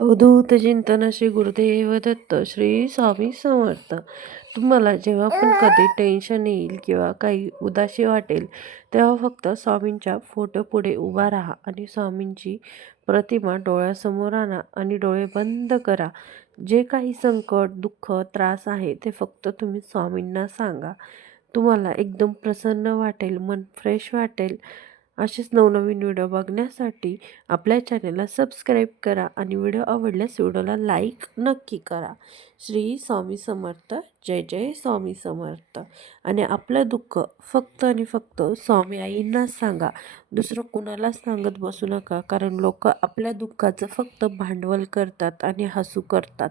अवधूत चिंतन श्री गुरुदेव दत्त श्री स्वामी समर्थ. तुम्हाला जेव्हा पण कधी टेन्शन येईल किंवा काही उदासी वाटेल तेव्हा फक्त स्वामींच्या फोटो पुढे उभा राहा आणि स्वामींची प्रतिमा डोळ्यासमोर आणा आणि डोळे बंद करा. जे काही संकट, दुःख, त्रास आहे ते फक्त तुम्ही स्वामींना सांगा. तुम्हाला एकदम प्रसन्न वाटेल, मन फ्रेश वाटेल. असेच नवनवीन व्हिडिओ बघण्यासाठी आपल्या चॅनलला सबस्क्राईब करा आणि व्हिडिओ आवडल्यास व्हिडिओला लाईक नक्की करा. श्री स्वामी समर्थ. जय जय स्वामी समर्थ. आणि आपलं दुःख फक्त आणि फक्त स्वामी आईंनाच सांगा. दुसरं कुणालाच सांगत बसू नका, कारण लोक आपल्या दुःखाचं फक्त भांडवल करतात आणि हसू करतात.